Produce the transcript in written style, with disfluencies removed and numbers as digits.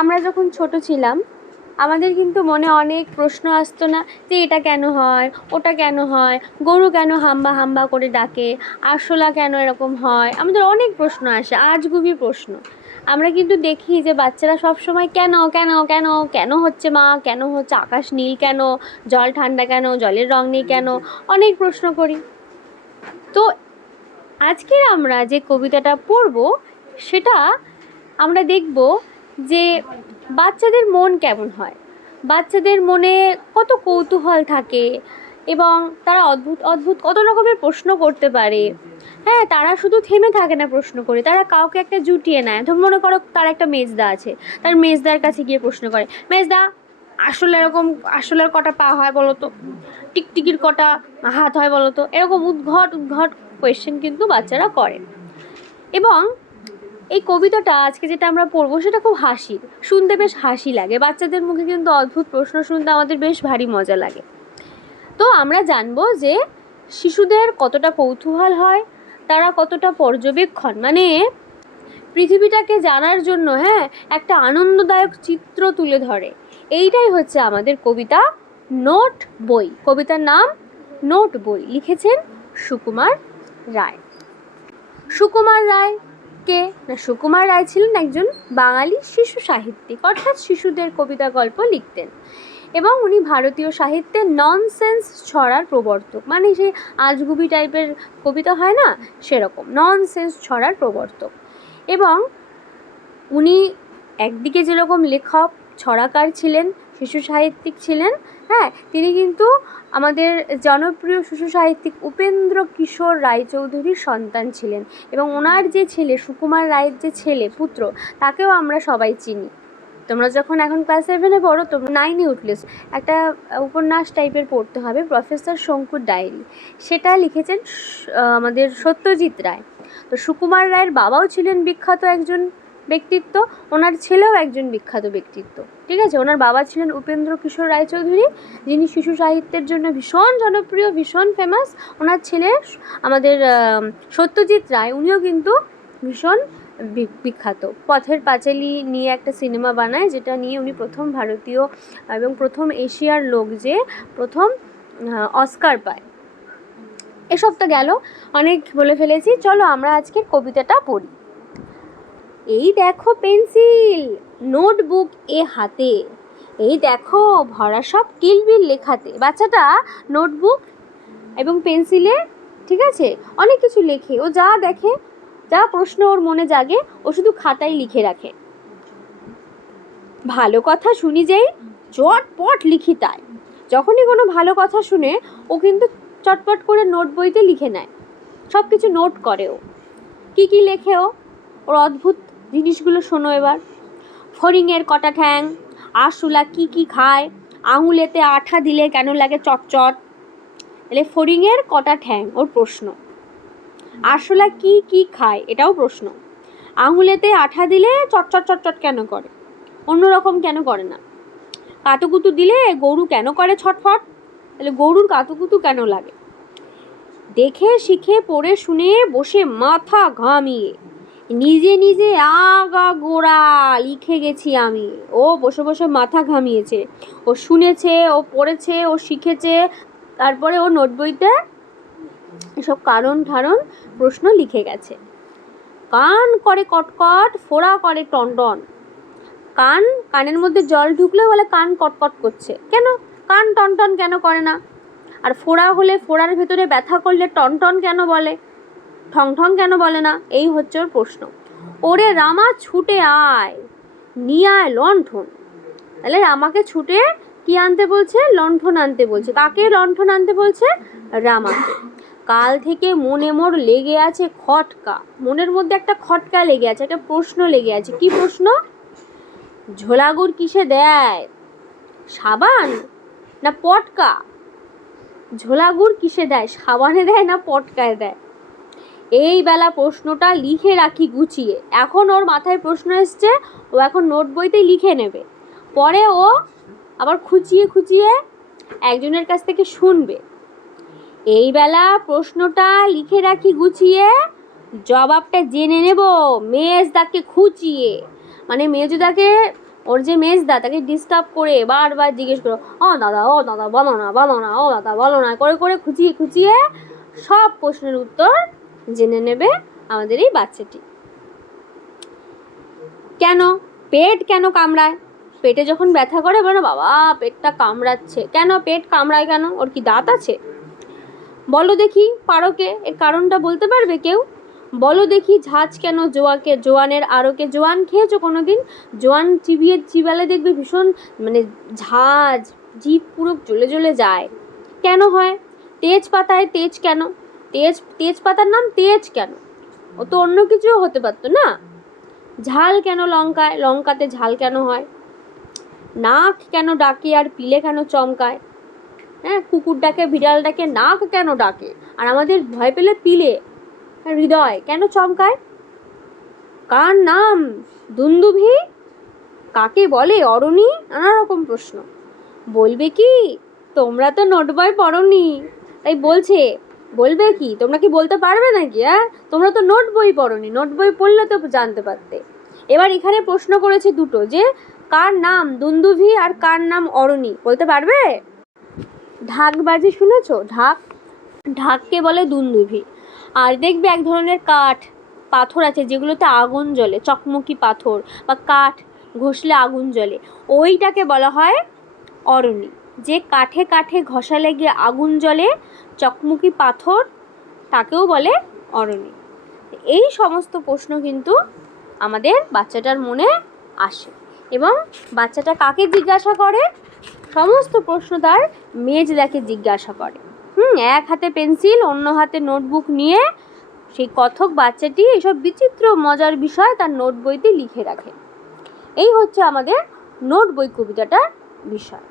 আমরা যখন ছোট ছিলাম আমাদের কিন্তু মনে অনেক প্রশ্ন আসতো না যে এটা কেন হয়, ওটা কেন হয়, গরু কেন হাম্বা হাম্বা করে ডাকে, আরশোলা কেন এরকম হয়, আমাদের অনেক প্রশ্ন আসে, আজগুবি প্রশ্ন। আমরা কিন্তু দেখি যে বাচ্চারা সব সময় কেন কেন কেন কেন হচ্ছে মা, কেন হচ্ছে, আকাশ নীল কেন, জল ঠান্ডা কেন, জলের রং নেই কেন, অনেক প্রশ্ন করি। তো আজকের আমরা যে কবিতাটা পড়ব সেটা আমরা দেখব যে বাচ্চাদের মন কেমন হয়, বাচ্চাদের মনে কত কৌতূহল থাকে এবং তারা অদ্ভুত অদ্ভুত কত রকমের প্রশ্ন করতে পারে। হ্যাঁ, তারা শুধু থেমে থাকে না প্রশ্ন করে, তারা কাউকে একটা জুটিয়ে নেয়। ধর মনে করো তার একটা মেজদা আছে, তার মেজদার কাছে গিয়ে প্রশ্ন করে, মেজদা আসলে এরকম আসলের কটা পা হয় বলো তো, টিকটিকির কটা হাত হয় বলো তো, এরকম উদ্ভট উদ্ভট কোয়েশ্চেন কিন্তু বাচ্চারা করে। এবং এই কবিতাটা আজকে যেটা আমরা পড়বো সেটা খুব হাসির, শুনতে বেশ হাসি লাগে, বাচ্চাদের মুখে কিন্তু অদ্ভুত প্রশ্ন শুনতে আমাদের বেশ ভারী মজা লাগে। তো আমরা জানবো যে শিশুদের কতটা কৌতূহল হয়, তারা কতটা পর্যবেক্ষণ মানে পৃথিবীটাকে জানার জন্য একটা আনন্দদায়ক চিত্র তুলে ধরে। এইটাই হচ্ছে আমাদের কবিতা নোট বই। কবিতার নাম নোট বই, লিখেছেন সুকুমার রায়। সুকুমার রায় কে না, সুকুমার রায় ছিলেন একজন বাঙালি শিশু সাহিত্যিক, অর্থাৎ শিশুদের কবিতা গল্প লিখতেন এবং উনি ভারতীয় সাহিত্যে ননসেন্স ছড়ার প্রবর্তক, মানে যে আজগুবি টাইপের কবিতা হয় না সেরকম ননসেন্স ছড়ার প্রবর্তক। এবং উনি একদিকে যেরকম লেখক ছড়াকার ছিলেন, শিশু সাহিত্যিক ছিলেন, তিনি কিন্তু আমাদের জনপ্রিয় শিশু সাহিত্যিক উপেন্দ্র কিশোর রায়চৌধুরীর সন্তান ছিলেন এবং ওনার যে ছেলে সুকুমার রায়ের যে ছেলে পুত্র তাকেও আমরা সবাই চিনি। তোমরা যখন এখন ক্লাস 7-এ পড়ো, তোমরা 9-এ উঠলে একটা উপন্যাস টাইপের পড়তে হবে, প্রফেসর শঙ্কুর ডায়েরি, সেটা লিখেছেন আমাদের সত্যজিৎ রায়। তো সুকুমার রায়ের বাবাও ছিলেন বিখ্যাত একজন ব্যক্তিত্ব, ওনার ছেলেও একজন বিখ্যাত ব্যক্তিত্ব, ঠিক আছে। ওনার বাবা ছিলেন উপেন্দ্র কিশোর রায়চৌধুরী, যিনি শিশু সাহিত্যের জন্য ভীষণ জনপ্রিয়, ভীষণ ফেমাস। ওনার ছেলে আমাদের সত্যজিৎ রায়, উনিও কিন্তু ভীষণ বিখ্যাত। পথের পাঁচালী নিয়ে একটা সিনেমা বানায়, যেটা নিয়ে উনি প্রথম ভারতীয় এবং প্রথম এশিয়ার লোক যে প্রথম অস্কার পায়। এসব তো গেল, অনেক বলে ফেলেছি, চলো আমরা আজকের কবিতাটা পড়ি। এই দেখো পেন্সিল নোটবুক এ হাতে, এই দেখো ভরা সব কিলবিল লেখাতে। বাচ্চাটা নোটবুক এবং পেন্সিলে, ঠিক আছে, অনেক কিছু লেখে। ও যা দেখে, যা প্রশ্ন ওর মনে জাগে, ও শুধু খাতায় লিখে রাখে। ভালো কথা শুনি যেই চটপট লিখি তাই। যখনই কোনো ভালো কথা শুনে ও কিন্তু চটপট করে নোট বইতে লিখে নেয়, সব কিছু নোট করে। ও কী কী লেখে, ওর অদ্ভুত জিনিসগুলো শোনো এবার। ফড়িংয়ের কটা ঠ্যাং, আরশোলা কি কি খায়, আঙুলেতে আঠা দিলে কেন লাগে চটচট। তাহলে ফড়িংয়ের কটা ঠ্যাং ওর প্রশ্ন, আরশোলা কি কি খায় এটাও প্রশ্ন, আঙুলেতে আঠা দিলে চটচট চটচট কেন করে, অন্যরকম কেন করে না, কাতুকুতু দিলে গরু কেন করে ছটফট, তাহলে গরুর কাতুকুতু কেন লাগে। দেখে শিখে পড়ে শুনে বসে মাথা ঘামিয়ে নিজে নিজে আগা গোড়া লিখে গেছি আমি। ও বসে বসে মাথা ঘামিয়েছে, ও শুনেছে, ও পড়েছে, ও শিখেছে, তারপরে ও নোট বইতে এসব কারণ ঠারণ প্রশ্ন লিখে গেছে। কান করে কটকট, ফোড়া করে টনটন। কানের মধ্যে জল ঢুকলে বলে কান কটকট করছে, কেন কান টনটন কেন করে না? আর ফোড়া হলে ফোড়ার ভেতরে ব্যথা করলে টনটন কেন বলে, ঠং ঠং কেন বলে না? এই হচ্ছে ওর প্রশ্ন। ওরে রামা ছুটে আয়, নিয়ে আয় লণ্ঠন। তাহলে রামাকে ছুটে কি আনতে বলছে? লণ্ঠন আনতে বলছে। কাকে লণ্ঠন আনতে বলছে? রামাকে। কাল থেকে মনে মোর লেগে আছে খটকা, মনের মধ্যে একটা খটকা লেগে আছে, একটা প্রশ্ন লেগে আছে। কি প্রশ্ন? ঝোলাগুড় কিসে দেয়, সাবান না পটকা? ঝোলাগুড় কিসে দেয়, সাবানে দেয় না পটকায় দেয়? এই বেলা প্রশ্নটা লিখে রাখি গুছিয়ে। এখন ওর মাথায় প্রশ্ন এসছে, ও এখন নোট বইতেই লিখে নেবে, পরে ও আবার খুঁচিয়ে খুঁচিয়ে একজনের কাছ থেকে শুনবে। এই বেলা প্রশ্নটা লিখে রাখি গুছিয়ে, জবাবটা জেনে নেব মেজদাকে খুঁচিয়ে। মানে মেজদাকে ওর যে মেজদা তাকে ডিস্টার্ব করে বারবার জিজ্ঞেস করো, ও দাদা বলো না বলো না, ও দাদা বলো না, করে করে খুঁচিয়ে খুঁচিয়ে সব প্রশ্নের উত্তর জেনে নেবে আমাদের এই বাচ্চাটি। কেন পেট কেন কামড়ায়? পেটে যখন ব্যথা করে বলো, বাবা পেটটা কামড়াচ্ছে। কেন পেট কামড়ায় কেন? ওর কি দাঁত আছে? বলো দেখি, পারো কে? এর কারণটা বলতে পারবে কেউ? বলো দেখি, ঝাঁজ কেন জোয়াকে জোয়ানের আরোকে? জোয়ান খেয়েছো কোনো দিন? জোয়ান চিবালে দেখবে ভীষণ মানে ঝাঁজ, জিভ পুরো জ্বলে জ্বলে যায়। কেন হয়? তেজপাতায় তেজ কেন? তেজপাতার নাম তেজ কেন? ও তো অন্য কিছুও হতে পারতো না। ঝাল কেন লঙ্কায়? লঙ্কাতে ঝাল কেন হয়? নাক কেন ডাকে আর পিলে কেন চমকায়? হ্যাঁ, কুকুর ডাকে, বিড়াল ডাকে, নাক কেন ডাকে? আর আমাদের ভয় পেলে পিলে, হৃদয় কেন চমকায়? কার নাম দুন্দুভি? কাকে বলে অরণি? নানা রকম প্রশ্ন। বলবে কি? তোমরা তো নোট বই পড়োনি, তাই বলছে। বলবে কি? তোমরা কি বলতে পারবে নাকি? তোমরা তো নোট বই পড়োনি, নোট বই পড়লে তো জানতে পারতে। এবার এখানে প্রশ্ন করেছে দুটো, যে কার নাম দুন্দুভি আর কার নাম অরণি, বলতে পারবে? ঢাকবাজি শুনেছ? ঢাককে বলে দুন্দুভি। আর দেখবে এক ধরনের কাঠ পাথর আছে যেগুলোতে আগুন জ্বলে, চকমকি পাথর বা কাঠ ঘষলে আগুন জ্বলে, ওইটাকে বলা হয় অরণি। যে কাঠে কাঠে ঘষালে গিয়ে আগুন জ্বলে, চকমকি পাথর, তাকেও বলে অরণি। এই সমস্ত প্রশ্ন কিন্তু আমাদের বাচ্চাটার মনে আসে, এবং বাচ্চাটা কাকে জিজ্ঞাসা করে? সমস্ত প্রশ্ন তার মেজদাকে জিজ্ঞাসা করে। এক হাতে পেন্সিল, অন্য হাতে নোটবুক নিয়ে সেই কথক বাচ্চাটি এসব বিচিত্র মজার বিষয় তার নোট বইতে লিখে রাখে। এই হচ্ছে আমাদের নোট বই কবিতাটার বিষয়।